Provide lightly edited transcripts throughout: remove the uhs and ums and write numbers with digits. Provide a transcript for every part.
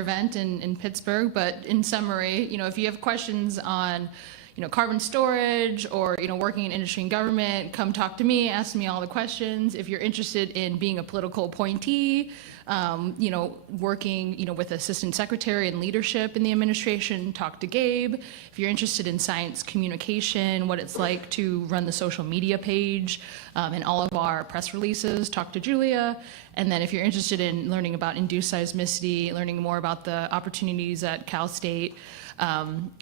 event in Pittsburgh, but in summary, if you have questions on, carbon storage or, working in industry and government, come talk to me, ask me all the questions. If you're interested in being a political appointee, working, with assistant secretary and leadership in the administration, talk to Gabe. If you're interested in science communication, what it's like to run the social media page and all of our press releases, talk to Julia. And then if you're interested in learning about induced seismicity, learning more about the opportunities at Cal State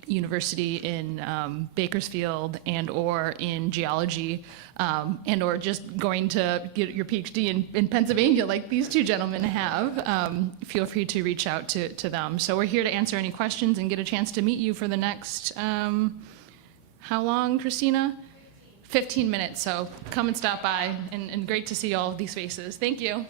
University in Bakersfield and or in geology and or just going to get your PhD in Pennsylvania like these two gentlemen have, feel free to reach out to them. So we're here to answer any questions and get a chance to meet you for the next, how long, Christina? 15 minutes, so come and stop by, and great to see all of these faces. Thank you.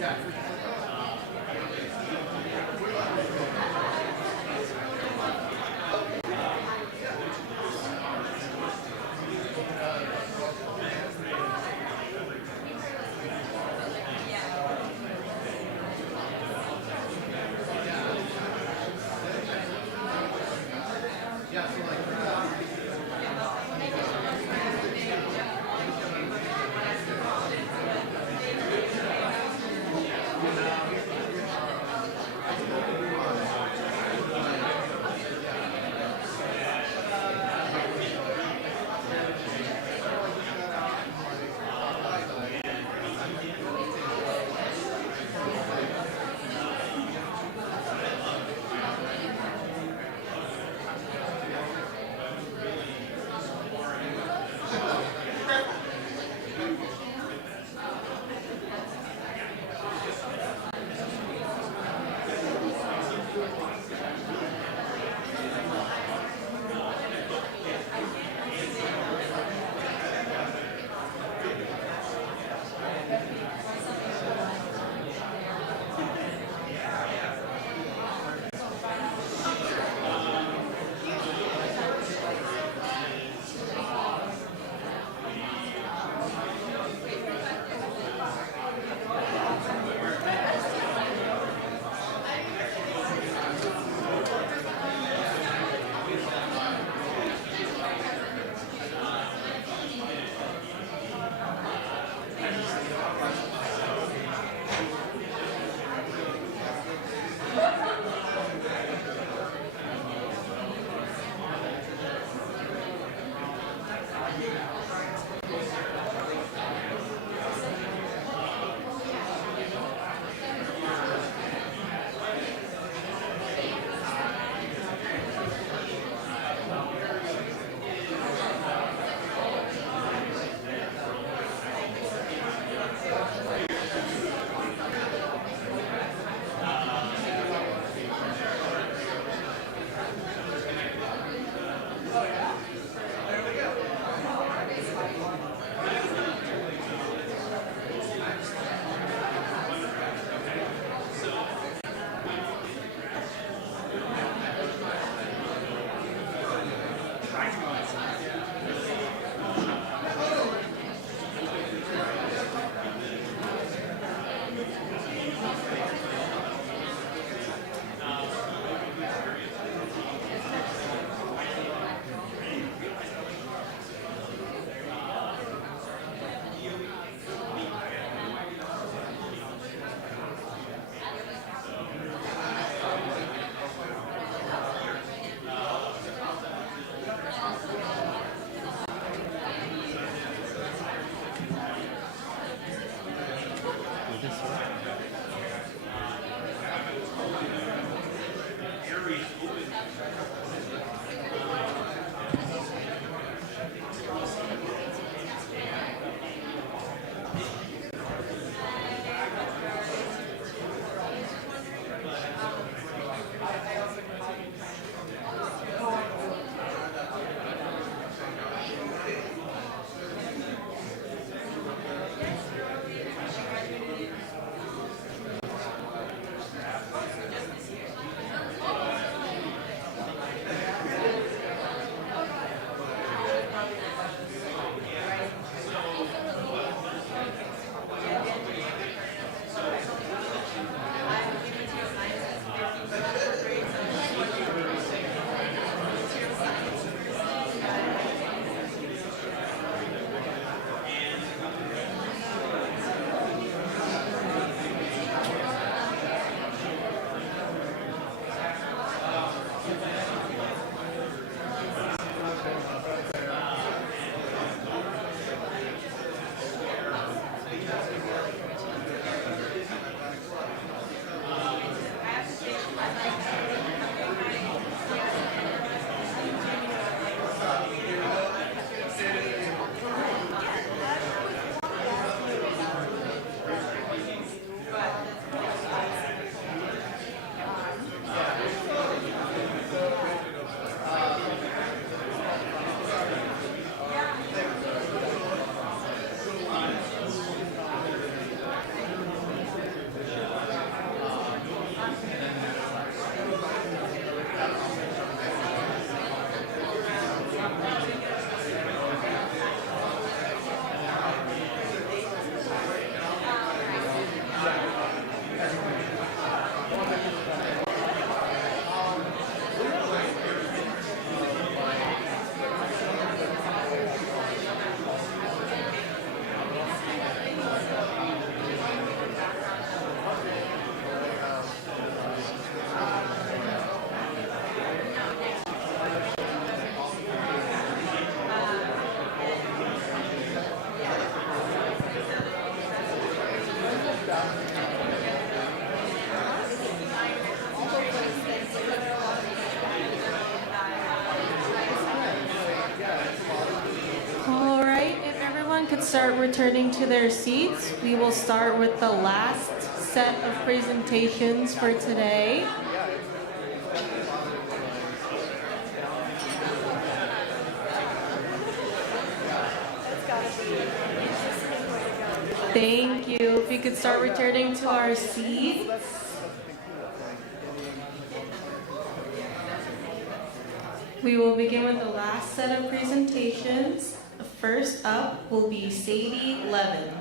Yeah, could start returning to their seats, we will start with the last set of presentations for today. Thank you. If we could start returning to our seats. We will begin with the last set of presentations. First up will be Sadie Leland.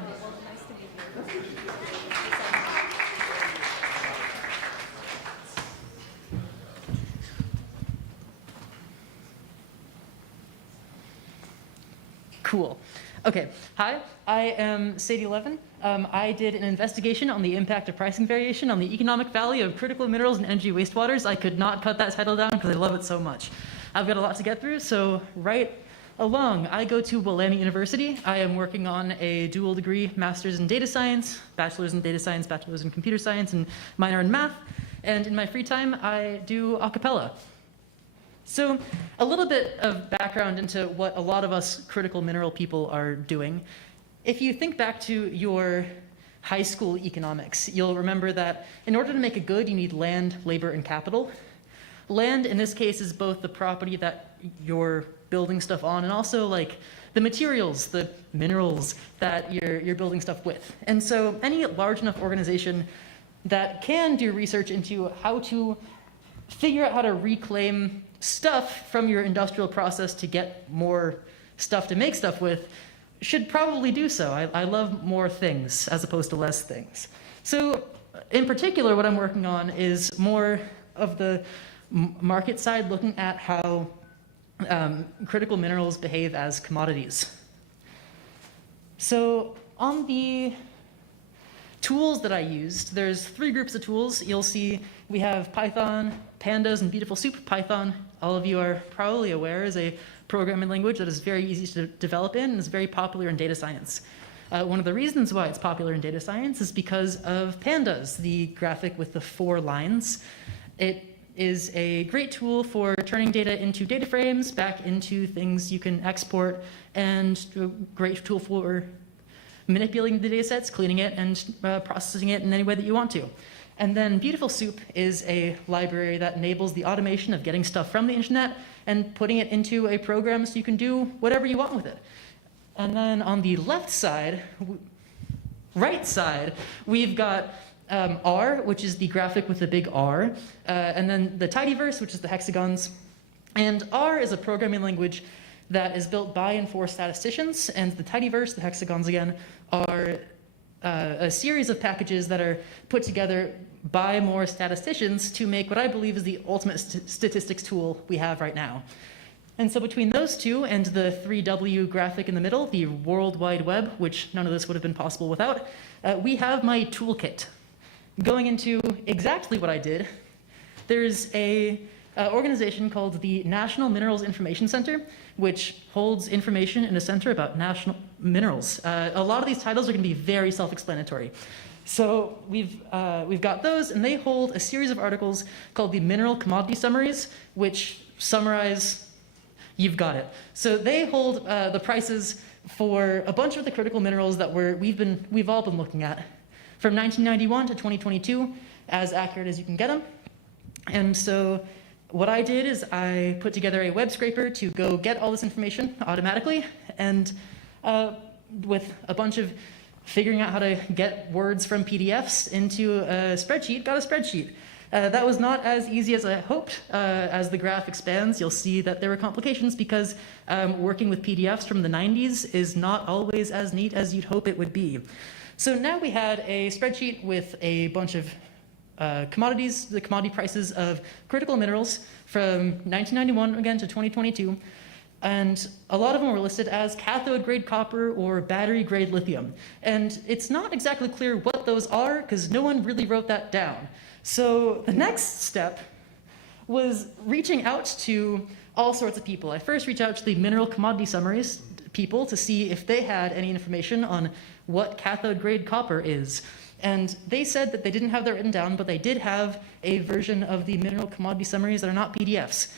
Cool. Okay, hi, I am Sadie Levin. I did an investigation on the impact of pricing variation on the economic value of critical minerals and energy wastewaters. I could not cut that title down because I love it so much. I've got a lot to get through, so right along. I go to Willamette University. I am working on a dual degree, master's in data science, bachelor's in data science, bachelor's in computer science, and minor in math. And in my free time, I do a cappella. So a little bit of background into what a lot of us critical mineral people are doing. If you think back to your high school economics, you'll remember that in order to make a good, you need land, labor, and capital. Land, in this case, is both the property that you're building stuff on and also like the materials, the minerals that you're building stuff with. And so any large enough organization that can do research into how to figure out how to reclaim stuff from your industrial process to get more stuff to make stuff with should probably do so. I love more things as opposed to less things. So in particular, what I'm working on is more of the market side, looking at how critical minerals behave as commodities. So on the tools that I used, there's 3 groups of tools. You'll see we have Python, Pandas, and Beautiful Soup. Python, all of you are probably aware, is a programming language that is very easy to develop in and is very popular in data science. One of the reasons why it's popular in data science is because of Pandas, the graphic with the 4 lines. It is a great tool for turning data into data frames, back into things you can export, and a great tool for manipulating the data sets, cleaning it, and processing it in any way that you want to. And then Beautiful Soup is a library that enables the automation of getting stuff from the internet and putting it into a program so you can do whatever you want with it. And then on the left side, right side, we've got R, which is the graphic with the big R, and then the tidyverse, which is the hexagons. And R is a programming language that is built by and for statisticians, and the tidyverse, the hexagons again, are a series of packages that are put together by more statisticians to make what I believe is the ultimate statistics tool we have right now. And so between those two and the 3W graphic in the middle, the World Wide Web, which none of this would have been possible without, we have my toolkit. Going into exactly what I did, there's a organization called the National Minerals Information Center, which holds information in a center about national minerals. A lot of these titles are going to be very self-explanatory. So we've got those, and they hold a series of articles called the Mineral Commodity Summaries, which summarize, you've got it. So they hold the prices for a bunch of the critical minerals that we've all been looking at, from 1991 to 2022, as accurate as you can get them. And so what I did is I put together a web scraper to go get all this information automatically, and with a bunch of figuring out how to get words from PDFs into a spreadsheet, got a spreadsheet. That was not as easy as I hoped. As the graph expands, you'll see that there were complications because working with PDFs from the 90s is not always as neat as you'd hope it would be. So now we had a spreadsheet with a bunch of commodities, the commodity prices of critical minerals from 1991 again to 2022. And a lot of them were listed as cathode grade copper or battery grade lithium. And it's not exactly clear what those are because no one really wrote that down. So the next step was reaching out to all sorts of people. I first reached out to the Mineral Commodity Summaries people to see if they had any information on what cathode grade copper is. And they said that they didn't have that written down, but they did have a version of the Mineral Commodity Summaries that are not PDFs,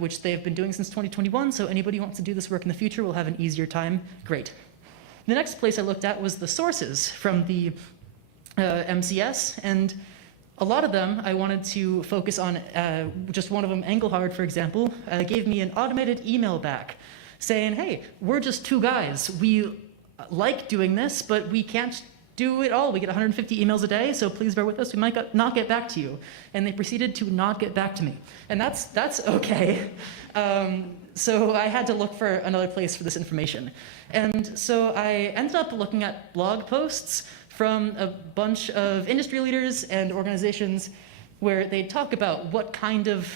which they've been doing since 2021. So anybody who wants to do this work in the future will have an easier time. Great. The next place I looked at was the sources from the MCS, and a lot of them I wanted to focus on. Just one of them, Engelhard, for example, gave me an automated email back saying, hey, we're just two guys. We like doing this, but we can't do it all. We get 150 emails a day, so please bear with us. We might not get back to you. And they proceeded to not get back to me. And that's okay. So I had to look for another place for this information. And so I ended up looking at blog posts from a bunch of industry leaders and organizations where they talk about what kind of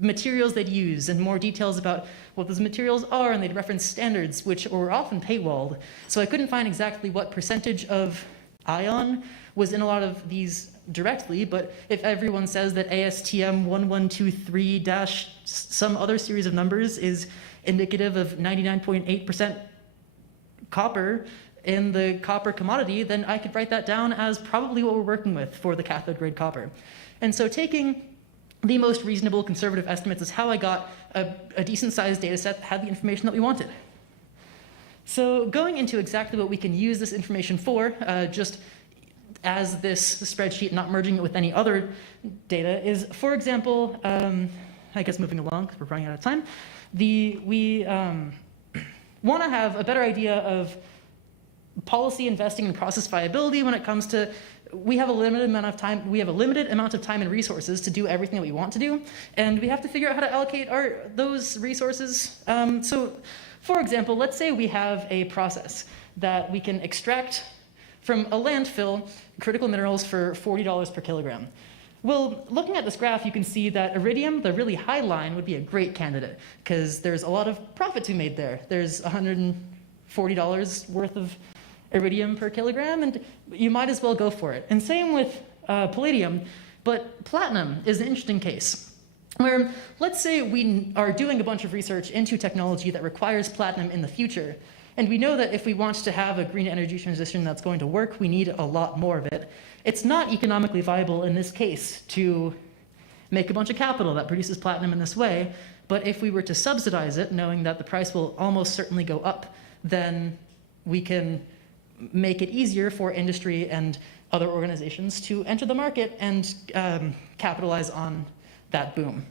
materials they'd use and more details about what those materials are, and they'd reference standards, which were often paywalled. So I couldn't find exactly what percentage of ion was in a lot of these directly, but if everyone says that ASTM 1123 - some other series of numbers is indicative of 99.8% copper in the copper commodity, then I could write that down as probably what we're working with for the cathode grade copper. And so taking the most reasonable conservative estimates is how I got a decent sized data set that had the information that we wanted. So going into exactly what we can use this information for, just as this spreadsheet, not merging it with any other data, is, for example, I guess moving along because we're running out of time, we want to have a better idea of policy investing and process viability when it comes to, we have a limited amount of time and resources to do everything that we want to do, and we have to figure out how to allocate those resources. So, for example, let's say we have a process that we can extract from a landfill critical minerals for $40 per kilogram. Well, looking at this graph, you can see that iridium, the really high line, would be a great candidate because there's a lot of profit to be made there. There's $140 worth of iridium per kilogram, and you might as well go for it. And same with palladium, but platinum is an interesting case where, let's say we are doing a bunch of research into technology that requires platinum in the future, and we know that if we want to have a green energy transition that's going to work, we need a lot more of it. It's not economically viable in this case to make a bunch of capital that produces platinum in this way, but if we were to subsidize it, knowing that the price will almost certainly go up, then we can make it easier for industry and other organizations to enter the market and capitalize on that boom.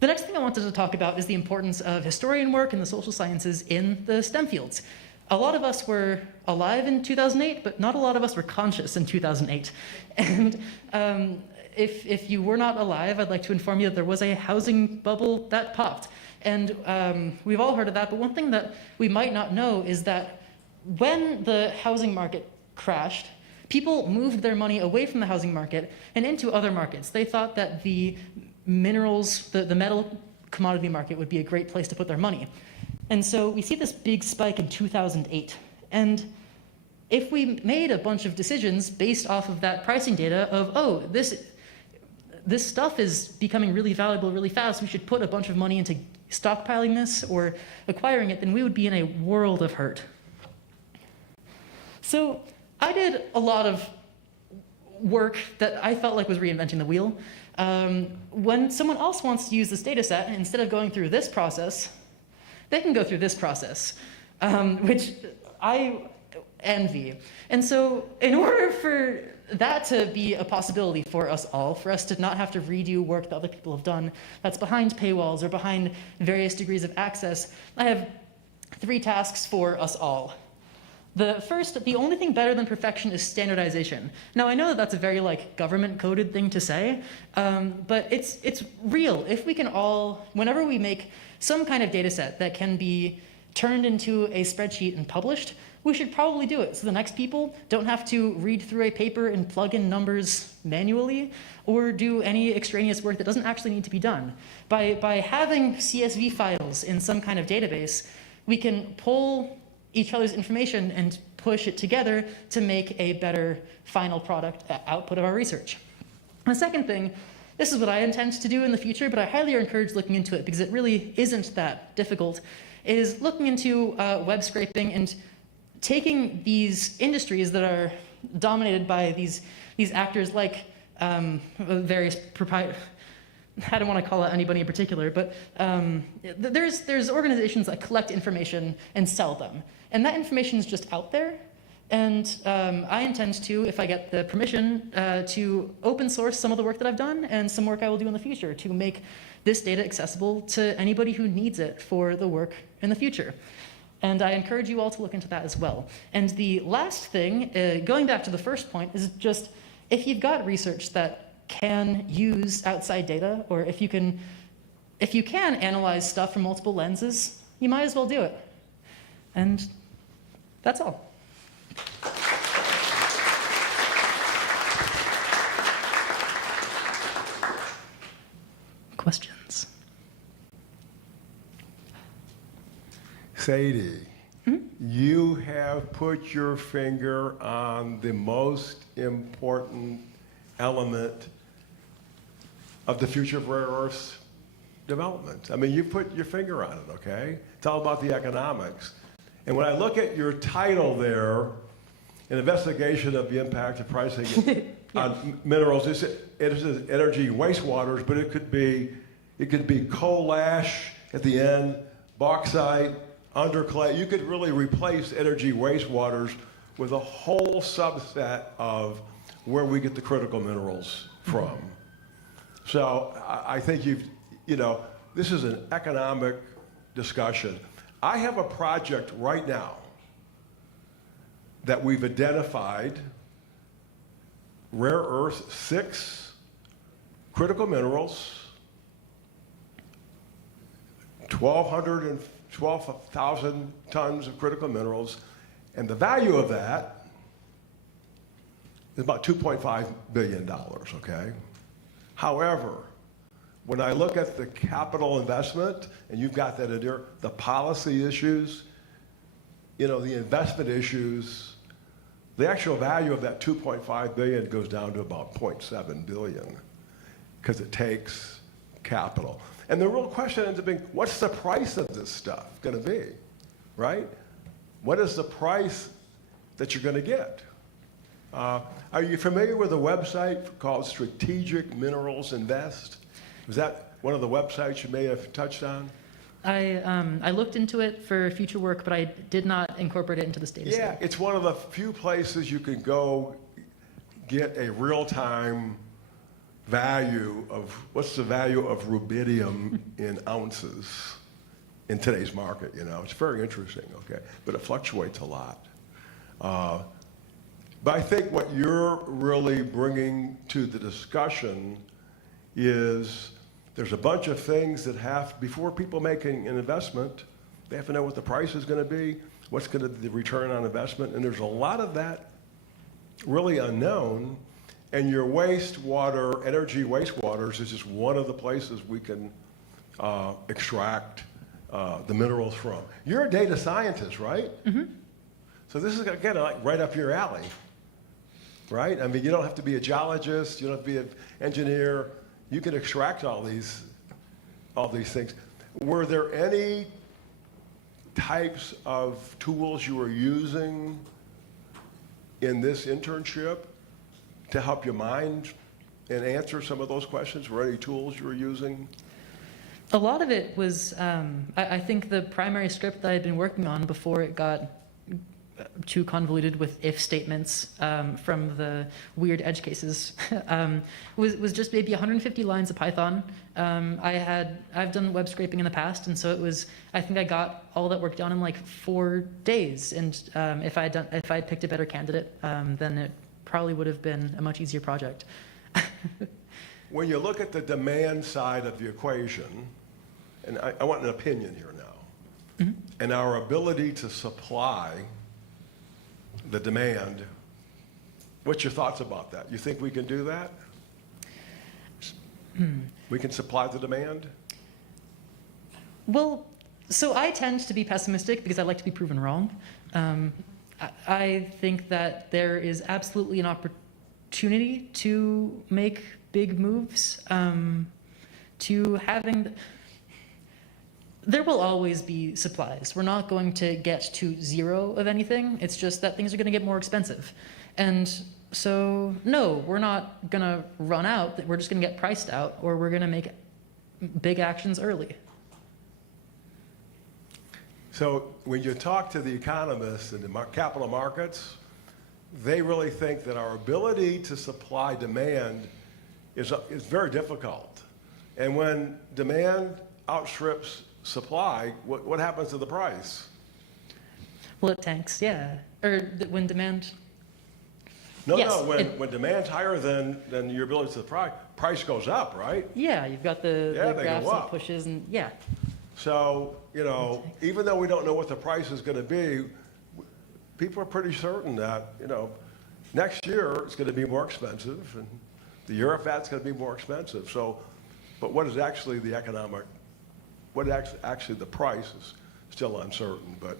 The next thing I wanted to talk about is the importance of historian work and the social sciences in the STEM fields. A lot of us were alive in 2008, but not a lot of us were conscious in 2008. And if you were not alive, I'd like to inform you that there was a housing bubble that popped. And we've all heard of that, but one thing that we might not know is that when the housing market crashed, people moved their money away from the housing market and into other markets. They thought that the minerals, the metal commodity market would be a great place to put their money. And so we see this big spike in 2008. And if we made a bunch of decisions based off of that pricing data of, oh, this stuff is becoming really valuable really fast, we should put a bunch of money into stockpiling this or acquiring it, then we would be in a world of hurt. So I did a lot of work that I felt like was reinventing the wheel. When someone else wants to use this data set, instead of going through this process, they can go through this process, which I envy. And so in order for that to be a possibility for us all, for us to not have to redo work that other people have done that's behind paywalls or behind various degrees of access, I have 3 tasks for us all. The first, the only thing better than perfection is standardization. Now, I know that that's a very government-coded thing to say, but it's real. If we can all, whenever we make some kind of data set that can be turned into a spreadsheet and published, we should probably do it so the next people don't have to read through a paper and plug in numbers manually or do any extraneous work that doesn't actually need to be done. By having CSV files in some kind of database, we can pull each other's information and push it together to make a better final product output of our research. The second thing, this is what I intend to do in the future, but I highly encourage looking into it because it really isn't that difficult, is looking into web scraping and taking these industries that are dominated by these actors like various I don't want to call out anybody in particular, but there's organizations that collect information and sell them. And that information is just out there. And I intend to, if I get the permission, to open source some of the work that I've done and some work I will do in the future to make this data accessible to anybody who needs it for the work in the future. And I encourage you all to look into that as well. And the last thing, going back to the first point, is just if you've got research that can use outside data, or if you can analyze stuff from multiple lenses, you might as well do it. And that's all. Questions? Sadie, you have put your finger on the most important element of the future of rare earths development. I mean, you put your finger on it, okay? It's all about the economics. And when I look at your title there, an investigation of the impact of pricing on minerals, it is energy wastewaters, but it could be coal ash at the end, bauxite, underclay. You could really replace energy wastewaters with a whole subset of where we get the critical minerals from. So I think this is an economic discussion. I have a project right now that we've identified rare earth 6 critical minerals, 12,000 tons of critical minerals, and the value of that is about $2.5 billion, okay? However, when I look at the capital investment, and you've got that in there, the policy issues, the investment issues, the actual value of that 2.5 billion goes down to about 0.7 billion because it takes capital. And the real question ends up being, what's the price of this stuff going to be, right? What is the price that you're going to get? Are you familiar with a website called Strategic Minerals Invest? Was that one of the websites you may have touched on? I looked into it for future work, but I did not incorporate it into this data set. Yeah, it's one of the few places you can go get a real-time value of what's the value of rubidium in ounces in today's market. It's very interesting, okay? But it fluctuates a lot. But I think what you're really bringing to the discussion is there's a bunch of things that before people making an investment, they have to know what the price is going to be, what's going to be the return on investment, and there's a lot of that really unknown, and your wastewater, energy wastewaters is just one of the places we can extract the minerals from. You're a data scientist, right? Mm-hmm. So this is again like right up your alley, right? I mean, you don't have to be a geologist, you don't have to be an engineer. You can extract all these things. Were there any types of tools you were using in this internship to help you mind and answer some of those questions? Were there any tools you were using? A lot of it was, I think the primary script that I had been working on before it got too convoluted with if statements from the weird edge cases was just maybe 150 lines of Python. I've done web scraping in the past, and so I think I got all that work done in like 4 days. And if I'd picked a better candidate, then it probably would have been a much easier project. When you look at the demand side of the equation, and I want an opinion here now, mm-hmm. and our ability to supply the demand, what's your thoughts about that? You think we can do that? We can supply the demand? Well, so I tend to be pessimistic because I like to be proven wrong. I think that there is absolutely an opportunity to make big moves, there will always be supplies. We're not going to get to zero of anything. It's just that things are going to get more expensive. And so, no, we're not going to run out. We're just going to get priced out, or we're going to make big actions early. So when you talk to the economists and the capital markets, they really think that our ability to supply demand is very difficult. And when demand outstrips supply, what happens to the price? Well, it tanks, yeah. Or when demand, No, Yes, no, when demand's higher than your ability to supply, price goes up, right? yeah, you've got the Yeah, they go graphs and up. pushes and, yeah. So, even though we don't know what the price is going to be, people are pretty certain that, next year it's going to be more expensive and the year after that's going to be more expensive. So, but what is actually the actually the price is still uncertain. But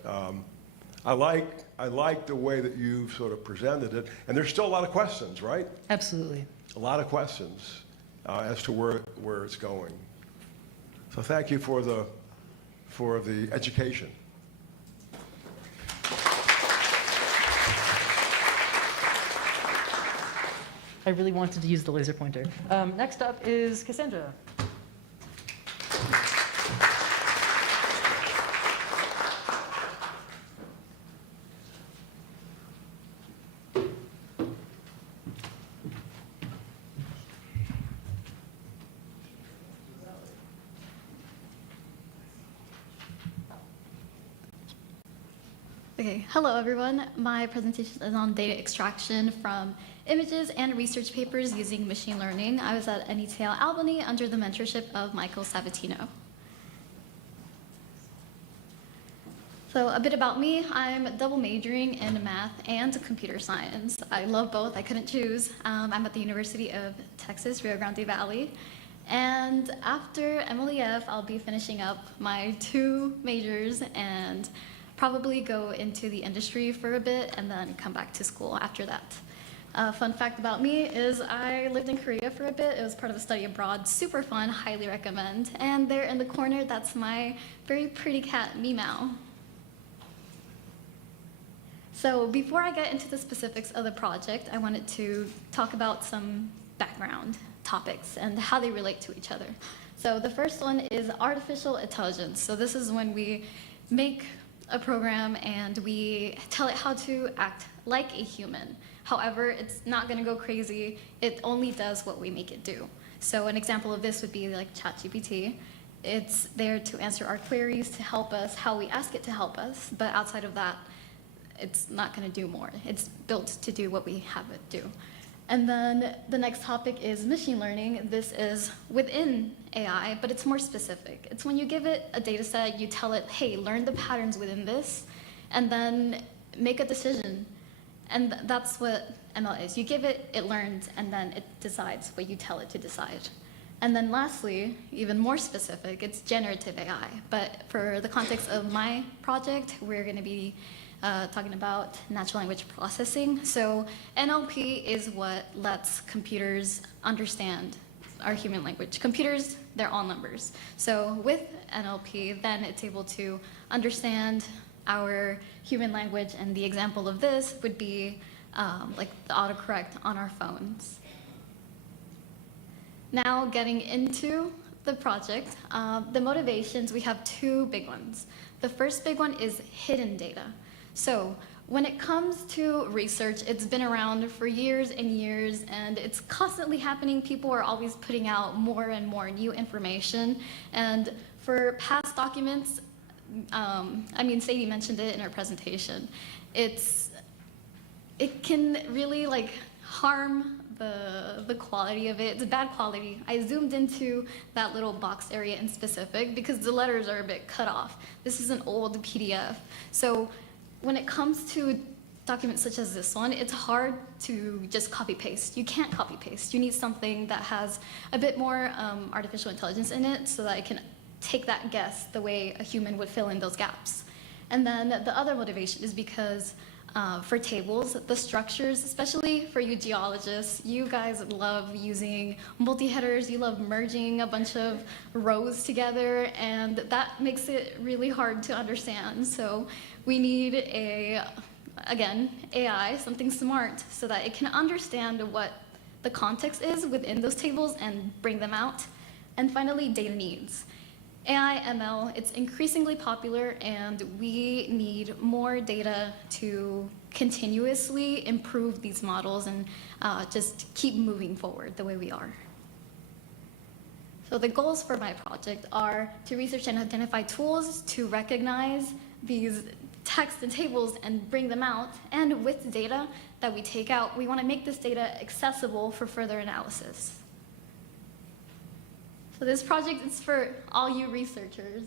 I like the way that you've sort of presented it. And there's still a lot of questions, right? Absolutely. A lot of questions as to where it's going. So thank you for the education. I really wanted to use the laser pointer. Next up is Cassandra. Okay, hello everyone. My presentation is on data extraction from images and research papers using machine learning. I was at NETL Albany under the mentorship of Michael Sabatino. So a bit about me, I'm double majoring in math and computer science. I love both, I couldn't choose. I'm at the University of Texas, Rio Grande Valley. And after MLEF, I'll be finishing up my 2 majors and probably go into the industry for a bit and then come back to school after that. Fun fact about me is I lived in Korea for a bit. It was part of a study abroad, super fun, highly recommend. And there in the corner, that's my very pretty cat, Meow. So before I get into the specifics of the project, I wanted to talk about some background topics and how they relate to each other. So the first one is artificial intelligence. So this is when we make a program and we tell it how to act like a human. However, it's not going to go crazy. It only does what we make it do. So an example of this would be like ChatGPT. It's there to answer our queries, to help us how we ask it to help us. But outside of that, it's not going to do more. It's built to do what we have it do. And then the next topic is machine learning. This is within AI, but it's more specific. It's when you give it a data set, you tell it, hey, learn the patterns within this, and then make a decision. And that's what ML is. You give it, it learns, and then it decides what you tell it to decide. And then lastly, even more specific, it's generative AI. But for the context of my project, we're going to be talking about natural language processing. So NLP is what lets computers understand our human language. Computers, they're all numbers. So with NLP, then it's able to understand our human language, and the example of this would be like the autocorrect on our phones. Now getting into the project, the motivations, we have 2 big ones. The first big one is hidden data. So when it comes to research, it's been around for years and years, and it's constantly happening. People are always putting out more and more new information. And for past documents, Sadie mentioned it in her presentation, it can really harm the quality of it. It's bad quality. I zoomed into that little box area in specific because the letters are a bit cut off. This is an old PDF. So when it comes to documents such as this one, it's hard to just copy paste. You can't copy paste. You need something that has a bit more artificial intelligence in it so that it can take that guess the way a human would fill in those gaps. And then the other motivation is because for tables, the structures, especially for you geologists, you guys love using multi-headers, you love merging a bunch of rows together, and that makes it really hard to understand. So we need again, AI, something smart, so that it can understand what the context is within those tables and bring them out. And finally, data needs. AI, ML, it's increasingly popular, and we need more data to continuously improve these models and just keep moving forward the way we are. So the goals for my project are to research and identify tools to recognize these text and tables and bring them out. And with the data that we take out, we want to make this data accessible for further analysis. So this project is for all you researchers.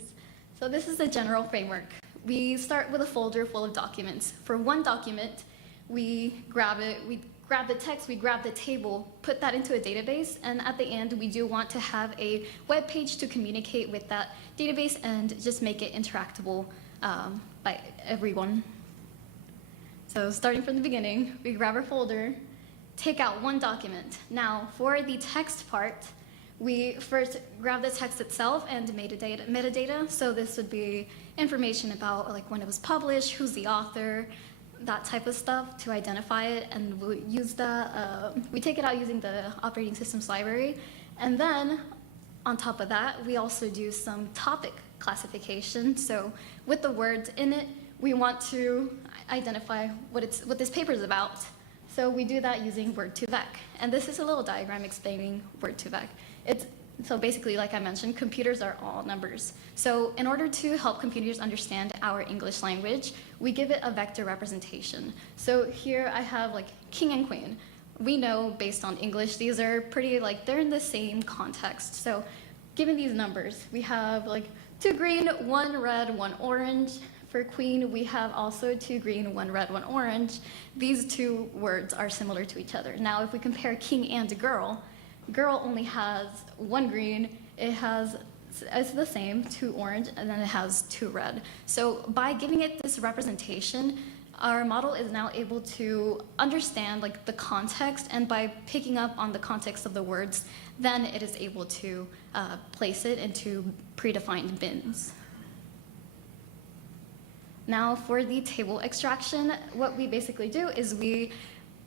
So this is the general framework. We start with a folder full of documents. For one document, we grab it, we grab the text, we grab the table, put that into a database, and at the end, we do want to have a web page to communicate with that database and just make it interactable by everyone. So starting from the beginning, we grab our folder, take out one document. Now, for the text part, we first grab the text itself and metadata. So this would be information about like when it was published, who's the author, that type of stuff to identify it, and we'll use that. We take it out using the operating systems library, and then on top of that, we also do some topic classification. So with the words in it, we want to identify what this paper is about. So we do that using Word2Vec, and this is a little diagram explaining Word2Vec. So basically, like I mentioned, computers are all numbers. So in order to help computers understand our English language, we give it a vector representation. So here I have like king and queen. We know based on English, these are pretty like, they're in the same context. So given these numbers, we have like 2 green, 1 red, 1 orange. For queen, we have also 2 green, 1 red, 1 orange. These two words are similar to each other. Now, if we compare king and girl, girl only has 1 green, it's the same, 2 orange, and then it has 2 red. So by giving it this representation, our model is now able to understand like the context, and by picking up on the context of the words, then it is able to place it into predefined bins. Now for the table extraction, what we basically do is we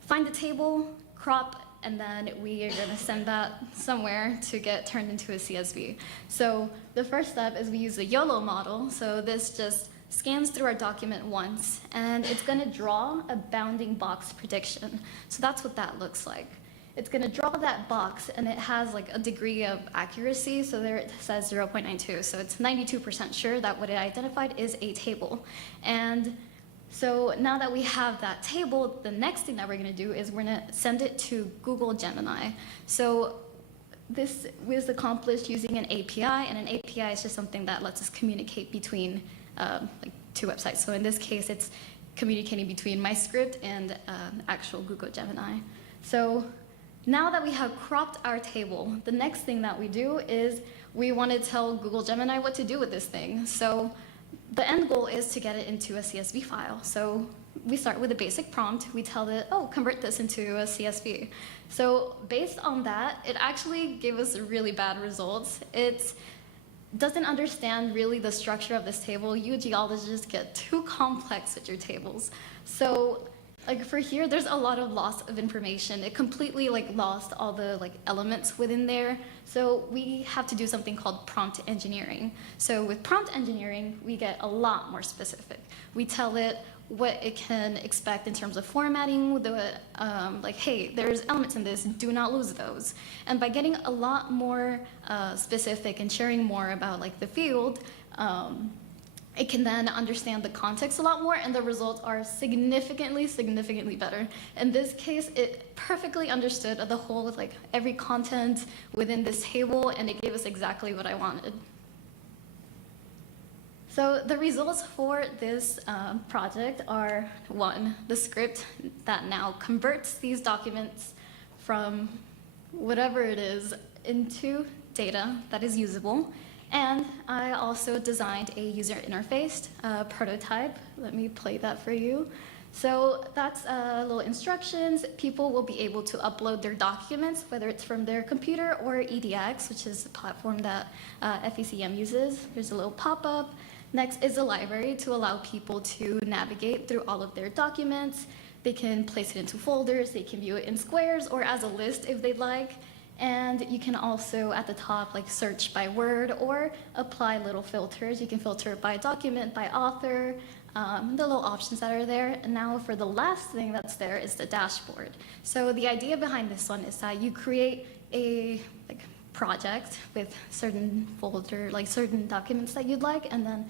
find the table, crop, and then we are going to send that somewhere to get turned into a CSV. So the first step is we use the YOLO model. So this just scans through our document once, and it's going to draw a bounding box prediction. So that's what that looks like. It's going to draw that box, and it has like a degree of accuracy. So there it says 0.92. So it's 92% sure that what it identified is a table. And so now that we have that table, the next thing that we're going to do is we're going to send it to Google Gemini. So this was accomplished using an API, and an API is just something that lets us communicate between like 2 websites. So in this case, it's communicating between my script and actual Google Gemini. So now that we have cropped our table, the next thing that we do is we want to tell Google Gemini what to do with this thing. So the end goal is to get it into a CSV file. So we start with a basic prompt. We tell it, oh, convert this into a CSV. So based on that, it actually gave us really bad results. It doesn't understand really the structure of this table. You geologists get too complex with your tables. So like for here, there's a lot of loss of information. It completely like lost all the like elements within there. So we have to do something called prompt engineering. So with prompt engineering, we get a lot more specific. We tell it what it can expect in terms of formatting, like, hey, there's elements in this, do not lose those. And by getting a lot more specific and sharing more about like the field, it can then understand the context a lot more, and the results are significantly, significantly better. In this case, it perfectly understood the whole, like every content within this table, and it gave us exactly what I wanted. So the results for this project are 1, the script that now converts these documents from whatever it is into data that is usable. And I also designed a user interface prototype. Let me play that for you. So that's little instructions. People will be able to upload their documents, whether it's from their computer or EDX, which is a platform that FECM uses. There's a little pop-up. Next is a library to allow people to navigate through all of their documents. They can place it into folders. They can view it in squares or as a list if they'd like. And you can also, at the top, like search by word or apply little filters. You can filter by document, by author, the little options that are there. And now for the last thing that's there is the dashboard. So the idea behind this one is that you create a project with certain folder, like certain documents that you'd like, and then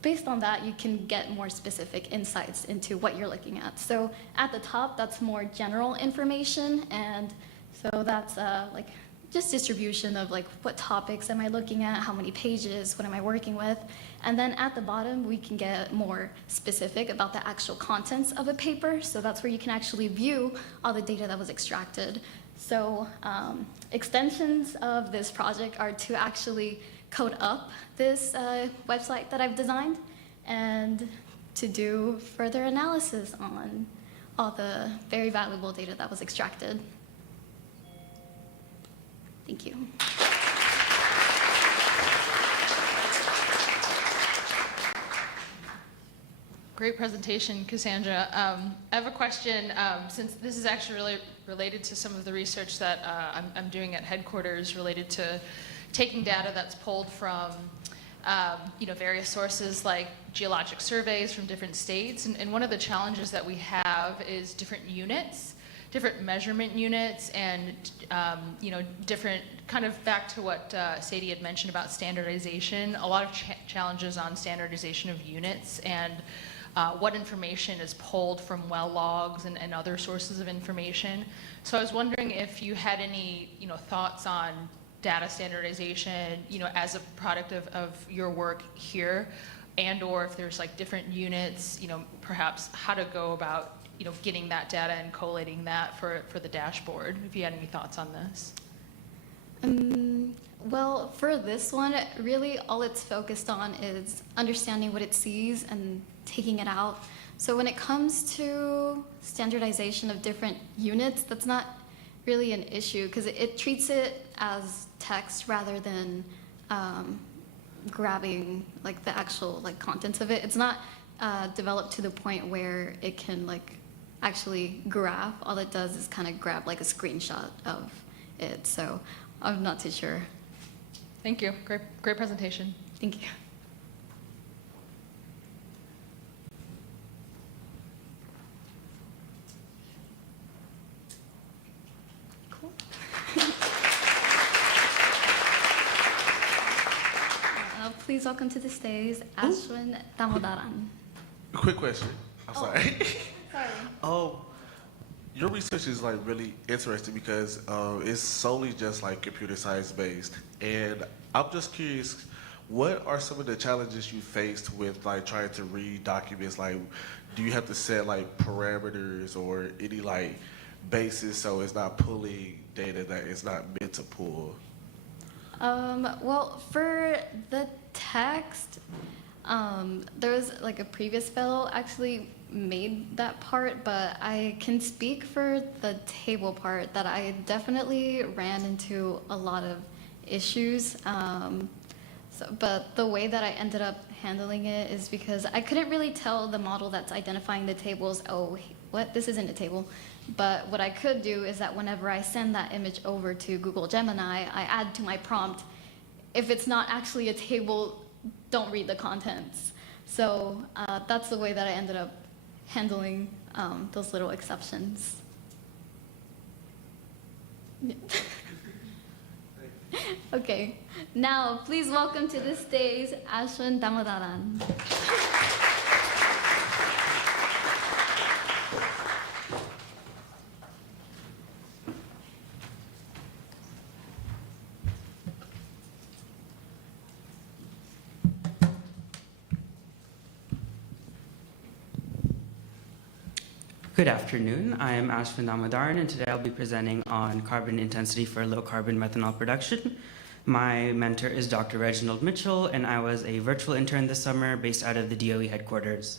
based on that, you can get more specific insights into what you're looking at. So at the top, that's more general information, and so that's like just distribution of like what topics am I looking at, how many pages, what am I working with. And then at the bottom, we can get more specific about the actual contents of a paper. So that's where you can actually view all the data that was extracted. So extensions of this project are to actually code up this website that I've designed and to do further analysis on all the very valuable data that was extracted. Thank you. Great presentation, Cassandra. I have a question, since this is actually really related to some of the research that I'm doing at headquarters related to taking data that's pulled from various sources like geologic surveys from different states. And one of the challenges that we have is different units, different measurement units, and different, kind of back to what Sadie had mentioned about standardization, a lot of challenges on standardization of units and what information is pulled from well logs and other sources of information. So I was wondering if you had any thoughts on data standardization as a product of your work here, and or if there's like different units, perhaps how to go about getting that data and collating that for the dashboard, if you had any thoughts on this. Well, for this one, really all it's focused on is understanding what it sees and taking it out. So when it comes to standardization of different units, that's not really an issue because it treats it as text rather than grabbing like the actual like contents of it. It's not developed to the point where it can like actually graph. All it does is kind of grab like a screenshot of it. So I'm not too sure. Thank you. Great presentation. Thank you. Cool. Please welcome to the stage Ashwin Damodaran. Quick question. I'm sorry. Sorry. Your research is like really interesting because it's solely just like computer science based, and I'm just curious, what are some of the challenges you faced with like trying to read documents? Like, do you have to set like parameters or any like basis so it's not pulling data that it's not meant to pull? Well, for the text, there was like a previous fellow actually made that part, but I can speak for the table part that I definitely ran into a lot of issues. But the way that I ended up handling it is because I couldn't really tell the model that's identifying the tables, oh, what, this isn't a table. But what I could do is that whenever I send that image over to Google Gemini, I add to my prompt, if it's not actually a table, don't read the contents. So that's the way that I ended up handling those little exceptions. Yeah. Okay, now please welcome to the stage Ashwin Damodaran. Good afternoon. I am Ashwin Damodaran, and today I'll be presenting on carbon intensity for low-carbon methanol production. My mentor is Dr. Reginald Mitchell, and I was a virtual intern this summer based out of the DOE headquarters.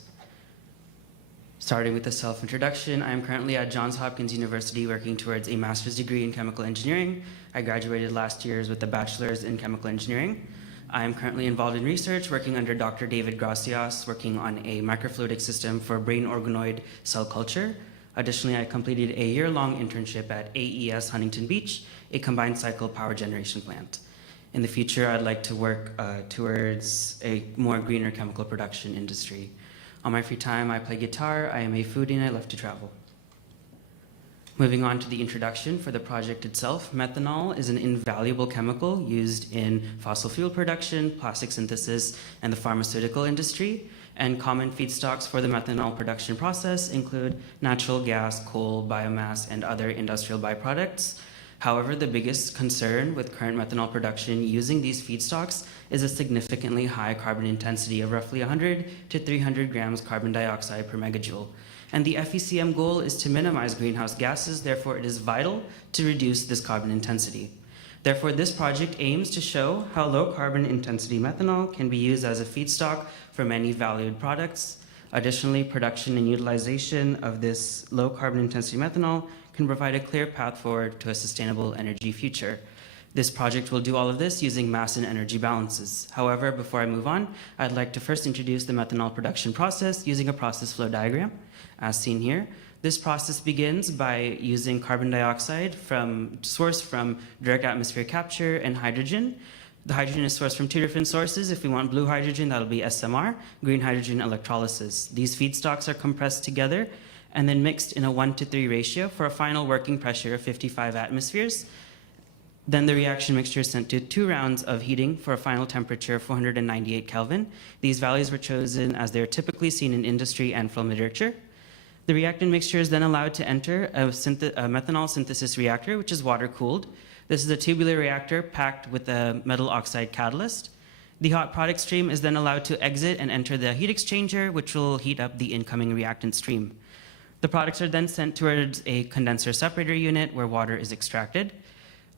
Starting with a self-introduction, I am currently at Johns Hopkins University working towards a master's degree in chemical engineering. I graduated last year with a bachelor's in chemical engineering. I am currently involved in research, working under Dr. David Gracias, working on a microfluidic system for brain organoid cell culture. Additionally, I completed a year-long internship at AES Huntington Beach, a combined cycle power generation plant. In the future, I'd like to work towards a more greener chemical production industry. On my free time, I play guitar, I am a foodie, and I love to travel. Moving on to the introduction for the project itself, methanol is an invaluable chemical used in fossil fuel production, plastic synthesis, and the pharmaceutical industry. And common feedstocks for the methanol production process include natural gas, coal, biomass, and other industrial byproducts. However, the biggest concern with current methanol production using these feedstocks is a significantly high carbon intensity of roughly 100 to 300 grams carbon dioxide per megajoule. And the FECM goal is to minimize greenhouse gases, therefore it is vital to reduce this carbon intensity. Therefore, this project aims to show how low carbon intensity methanol can be used as a feedstock for many valued products. Additionally, production and utilization of this low carbon intensity methanol can provide a clear path forward to a sustainable energy future. This project will do all of this using mass and energy balances. However, before I move on, I'd like to first introduce the methanol production process using a process flow diagram, as seen here. This process begins by using carbon dioxide sourced from direct atmosphere capture and hydrogen. The hydrogen is sourced from two different sources. If we want blue hydrogen, that'll be SMR, green hydrogen electrolysis. These feedstocks are compressed together and then mixed in a 1:3 ratio for a final working pressure of 55 atmospheres. Then the reaction mixture is sent to 2 rounds of heating for a final temperature of 498 Kelvin. These values were chosen as they're typically seen in industry and from literature. The reactant mixture is then allowed to enter a methanol synthesis reactor, which is water-cooled. This is a tubular reactor packed with a metal oxide catalyst. The hot product stream is then allowed to exit and enter the heat exchanger, which will heat up the incoming reactant stream. The products are then sent towards a condenser separator unit where water is extracted.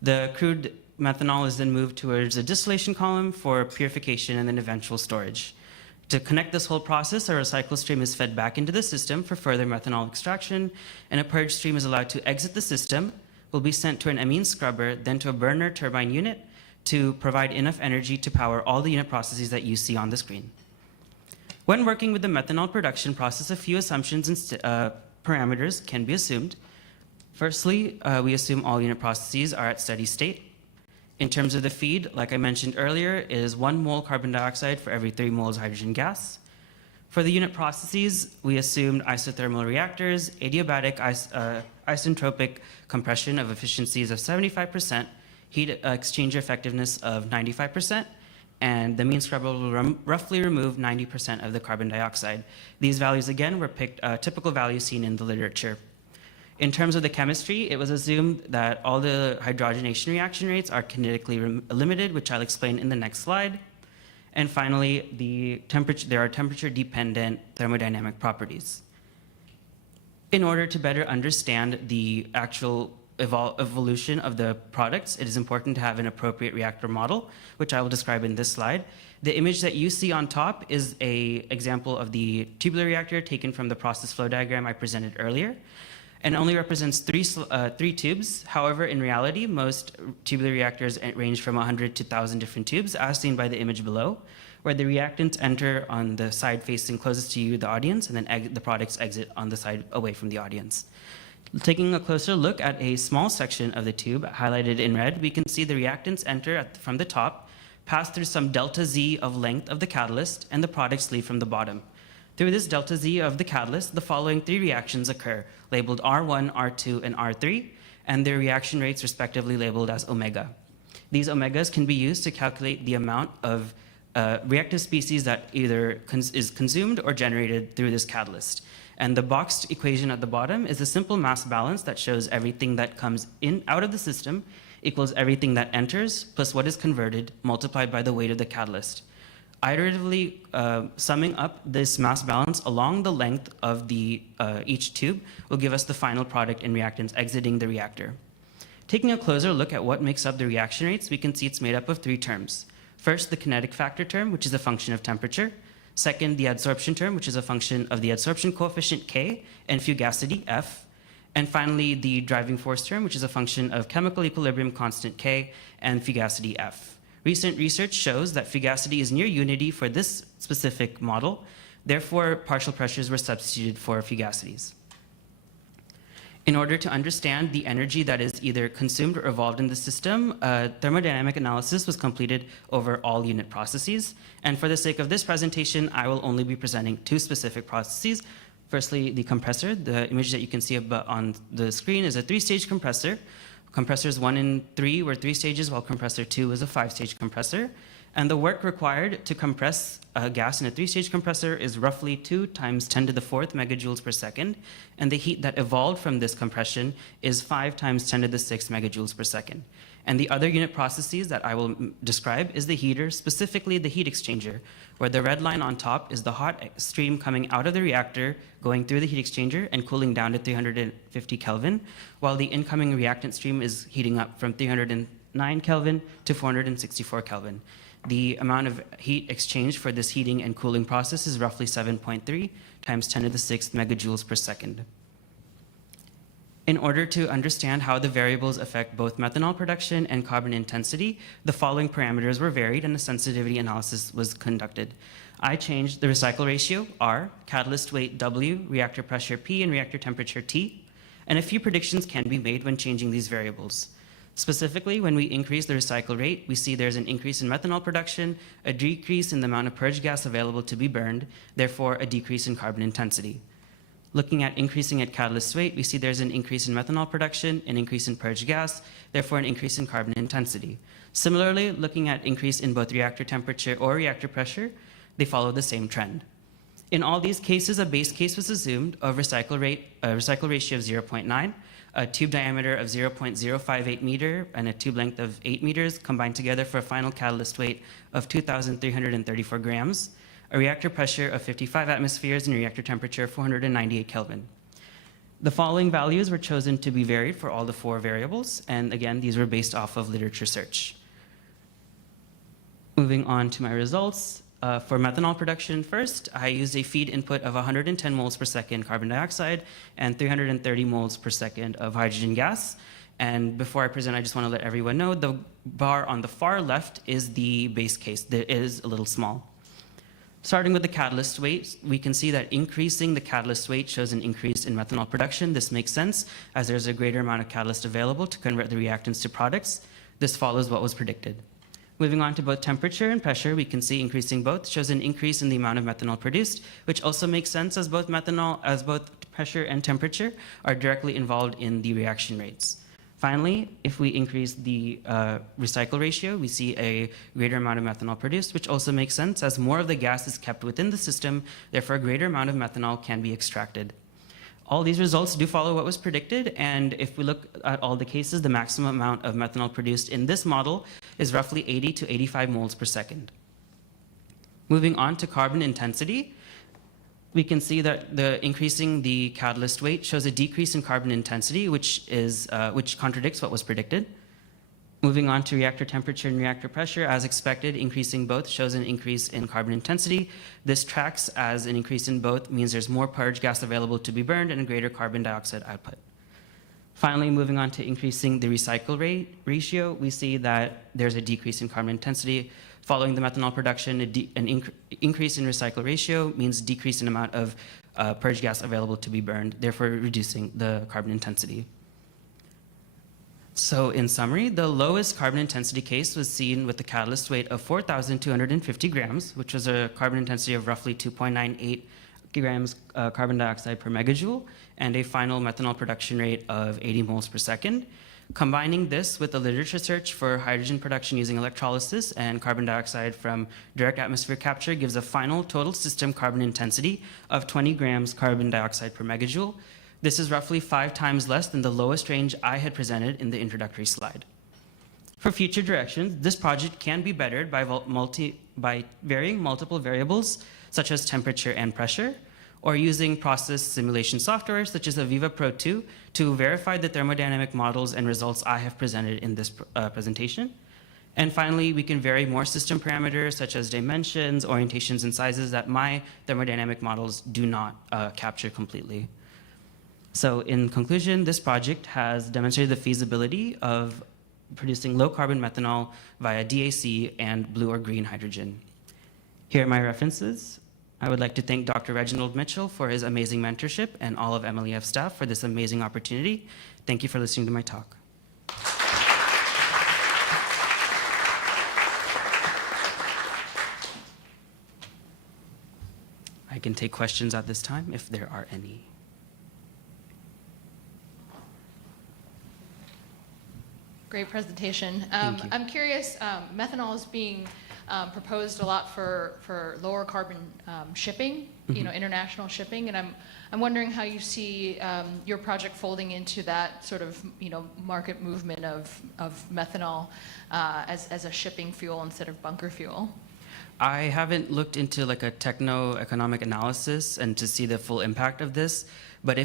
The crude methanol is then moved towards a distillation column for purification and then eventual storage. To connect this whole process, a recycle stream is fed back into the system for further methanol extraction, and a purge stream is allowed to exit the system, will be sent to an amine scrubber, then to a burner turbine unit to provide enough energy to power all the unit processes that you see on the screen. When working with the methanol production process, a few assumptions and parameters can be assumed. Firstly, we assume all unit processes are at steady state. In terms of the feed, like I mentioned earlier, it is 1 mole carbon dioxide for every 3 moles hydrogen gas. For the unit processes, we assumed isothermal reactors, adiabatic isentropic compression of efficiencies of 75%, heat exchanger effectiveness of 95%, and the mean scrubber will roughly remove 90% of the carbon dioxide. These values, again, were picked typical values seen in the literature. In terms of the chemistry, it was assumed that all the hydrogenation reaction rates are kinetically limited, which I'll explain in the next slide. And finally, there are temperature-dependent thermodynamic properties. In order to better understand the actual evolution of the products, it is important to have an appropriate reactor model, which I will describe in this slide. The image that you see on top is an example of the tubular reactor taken from the process flow diagram I presented earlier, and only represents three tubes. However, in reality, most tubular reactors range from 100 to 1,000 different tubes, as seen by the image below, where the reactants enter on the side facing closest to you, the audience, and then the products exit on the side away from the audience. Taking a closer look at a small section of the tube highlighted in red, we can see the reactants enter from the top, pass through some delta Z of length of the catalyst, and the products leave from the bottom. Through this delta Z of the catalyst, the following 3 reactions occur, labeled R1, R2, and R3, and their reaction rates respectively labeled as omega. These omegas can be used to calculate the amount of reactive species that either is consumed or generated through this catalyst. And the boxed equation at the bottom is a simple mass balance that shows everything that comes out of the system equals everything that enters plus what is converted multiplied by the weight of the catalyst. Iteratively summing up this mass balance along the length of each tube will give us the final product in reactants exiting the reactor. Taking a closer look at what makes up the reaction rates, we can see it's made up of 3 terms. First, the kinetic factor term, which is a function of temperature. Second, the adsorption term, which is a function of the adsorption coefficient K and fugacity F. And finally, the driving force term, which is a function of chemical equilibrium constant K and fugacity F. Recent research shows that fugacity is near unity for this specific model. Therefore, partial pressures were substituted for fugacities. In order to understand the energy that is either consumed or evolved in the system, thermodynamic analysis was completed over all unit processes. And for the sake of this presentation, I will only be presenting two specific processes. Firstly, the compressor. The image that you can see on the screen is a 3-stage compressor. Compressors 1 and 3 were 3 stages, while compressor 2 was a 5-stage compressor. And the work required to compress gas in a 3-stage compressor is roughly 2 times 10 to the 4th megajoules per second. And the heat that evolved from this compression is 5 times 10 to the 6th megajoules per second. And the other unit processes that I will describe is the heater, specifically the heat exchanger, where the red line on top is the hot stream coming out of the reactor, going through the heat exchanger and cooling down to 350 Kelvin, while the incoming reactant stream is heating up from 309 Kelvin to 464 Kelvin. The amount of heat exchanged for this heating and cooling process is roughly 7.3 times 10 to the 6th megajoules per second. In order to understand how the variables affect both methanol production and carbon intensity, the following parameters were varied and a sensitivity analysis was conducted. I changed the recycle ratio, R, catalyst weight, W, reactor pressure, P, and reactor temperature, T, and a few predictions can be made when changing these variables. Specifically, when we increase the recycle rate, we see there's an increase in methanol production, a decrease in the amount of purge gas available to be burned, therefore a decrease in carbon intensity. Looking at increasing at catalyst weight, we see there's an increase in methanol production, an increase in purge gas, therefore an increase in carbon intensity. Similarly, looking at increase in both reactor temperature or reactor pressure, they follow the same trend. In all these cases, a base case was assumed of recycle ratio of 0.9, a tube diameter of 0.058 meter, and a tube length of 8 meters combined together for a final catalyst weight of 2,334 grams, a reactor pressure of 55 atmospheres, and a reactor temperature of 498 Kelvin. The following values were chosen to be varied for all the 4 variables, and again, these were based off of literature search. Moving on to my results. For methanol production first, I used a feed input of 110 moles per second carbon dioxide and 330 moles per second of hydrogen gas. And before I present, I just want to let everyone know the bar on the far left is the base case. That is a little small. Starting with the catalyst weight, we can see that increasing the catalyst weight shows an increase in methanol production. This makes sense as there's a greater amount of catalyst available to convert the reactants to products. This follows what was predicted. Moving on to both temperature and pressure, we can see increasing both shows an increase in the amount of methanol produced, which also makes sense as both pressure and temperature are directly involved in the reaction rates. Finally, if we increase the recycle ratio, we see a greater amount of methanol produced, which also makes sense as more of the gas is kept within the system, therefore a greater amount of methanol can be extracted. All these results do follow what was predicted, and if we look at all the cases, the maximum amount of methanol produced in this model is roughly 80 to 85 moles per second. Moving on to carbon intensity, we can see that increasing the catalyst weight shows a decrease in carbon intensity, which contradicts what was predicted. Moving on to reactor temperature and reactor pressure, as expected, increasing both shows an increase in carbon intensity. This tracks as an increase in both means there's more purge gas available to be burned and a greater carbon dioxide output. Finally, moving on to increasing the recycle rate ratio, we see that there's a decrease in carbon intensity. Following the methanol production, an increase in recycle ratio means decrease in amount of purge gas available to be burned, therefore reducing the carbon intensity. So in summary, the lowest carbon intensity case was seen with the catalyst weight of 4,250 grams, which was a carbon intensity of roughly 2.98 grams carbon dioxide per megajoule, and a final methanol production rate of 80 moles per second. Combining this with the literature search for hydrogen production using electrolysis and carbon dioxide from direct atmosphere capture gives a final total system carbon intensity of 20 grams carbon dioxide per megajoule. This is roughly 5 times less than the lowest range I had presented in the introductory slide. For future directions, this project can be bettered by varying multiple variables, such as temperature and pressure, or using process simulation software, such as Aviva Pro 2, to verify the thermodynamic models and results I have presented in this presentation. And finally, we can vary more system parameters, such as dimensions, orientations, and sizes that my thermodynamic models do not capture completely. So in conclusion, this project has demonstrated the feasibility of producing low-carbon methanol via DAC and blue or green hydrogen. Here are my references. I would like to thank Dr. Reginald Mitchell for his amazing mentorship and all of MLEF staff for this amazing opportunity. Thank you for listening to my talk. I can take questions at this time if there are any. Great presentation. Thank you. I'm curious, methanol is being proposed a lot for lower carbon shipping, international shipping, and I'm wondering how you see your project folding into that sort of market movement of methanol as a shipping fuel instead of bunker fuel. I haven't looked into like a techno-economic analysis and to see the full impact of this, but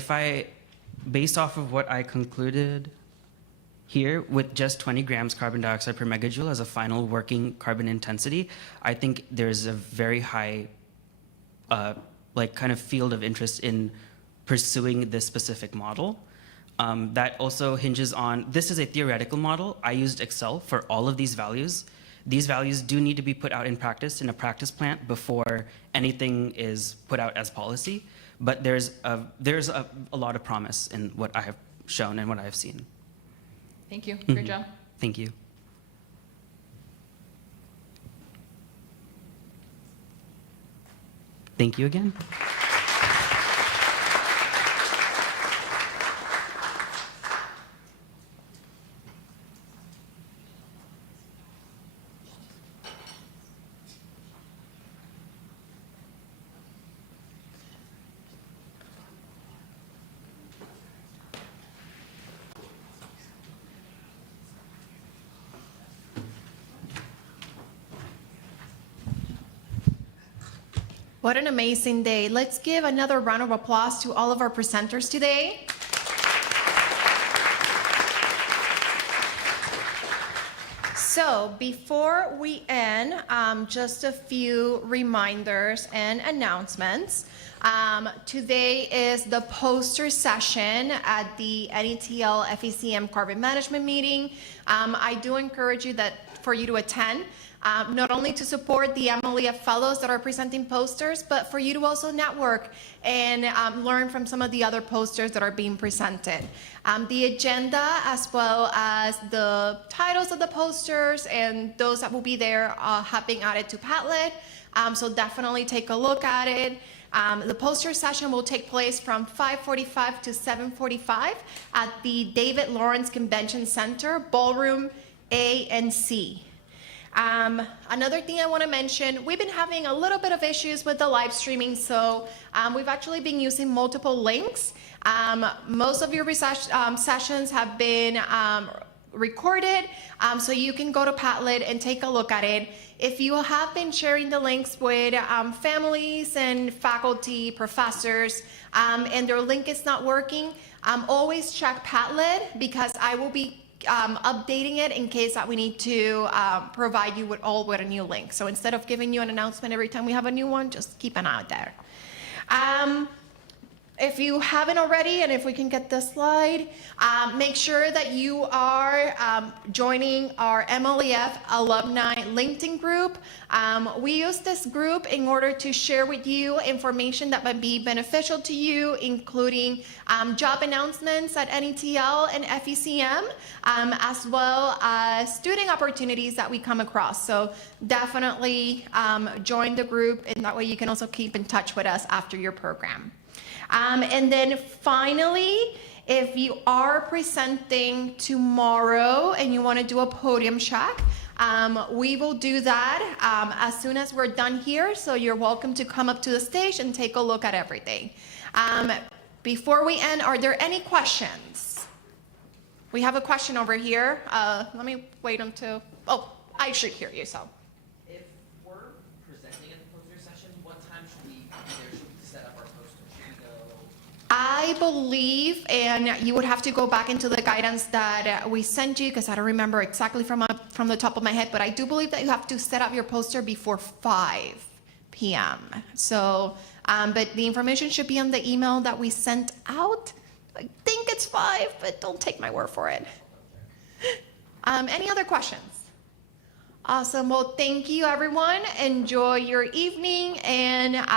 based off of what I concluded here with just 20 grams carbon dioxide per megajoule as a final working carbon intensity, I think there's a very high kind of field of interest in pursuing this specific model. That also hinges on, this is a theoretical model. I used Excel for all of these values. These values do need to be put out in practice in a practice plant before anything is put out as policy. But there's a lot of promise in what I have shown and what I have seen. Thank you. Great job. Thank you. Thank you again. What an amazing day. Let's give another round of applause to all of our presenters today. So before we end, just a few reminders and announcements. Today is the poster session at the NETL FECM Carbon Management meeting. I do encourage you for you to attend. Not only to support the MLEF fellows that are presenting posters, but for you to also network and learn from some of the other posters that are being presented. The agenda, as well as the titles of the posters and those that will be there have been added to Padlet, so definitely take a look at it. The poster session will take place from 5:45 to 7:45 at the David Lawrence Convention Center, Ballroom A and C. Another thing I want to mention, we've been having a little bit of issues with the live streaming, so we've actually been using multiple links. Most of your sessions have been recorded, so you can go to Padlet and take a look at it. If you have been sharing the links with families and faculty, professors, and their link is not working, always check Padlet, because I will be updating it in case that we need to provide you with a new link. So instead of giving you an announcement every time we have a new one, just keep an eye out there. If you haven't already, and if we can get the slide, make sure that you are joining our MLEF alumni LinkedIn group. We use this group in order to share with you information that might be beneficial to you, including job announcements at NETL and FECM, as well as student opportunities that we come across. So definitely join the group, and that way you can also keep in touch with us after your program. And then finally, if you are presenting tomorrow and you want to do a podium check, we will do that as soon as we're done here. So you're welcome to come up to the stage and take a look at everything. Before we end, are there any questions? We have a question over here. Let me wait until, I should hear you, so. If we're presenting at the poster session, what time should we be there? Should we set up our poster? Should we go? I believe, and you would have to go back into the guidance that we sent you, because I don't remember exactly from the top of my head, but I do believe that you have to set up your poster before 5 p.m. So, but the information should be on the email that we sent out. I think it's 5, but don't take my word for it. Any other questions? Awesome. Well, thank you, everyone. Enjoy your evening, and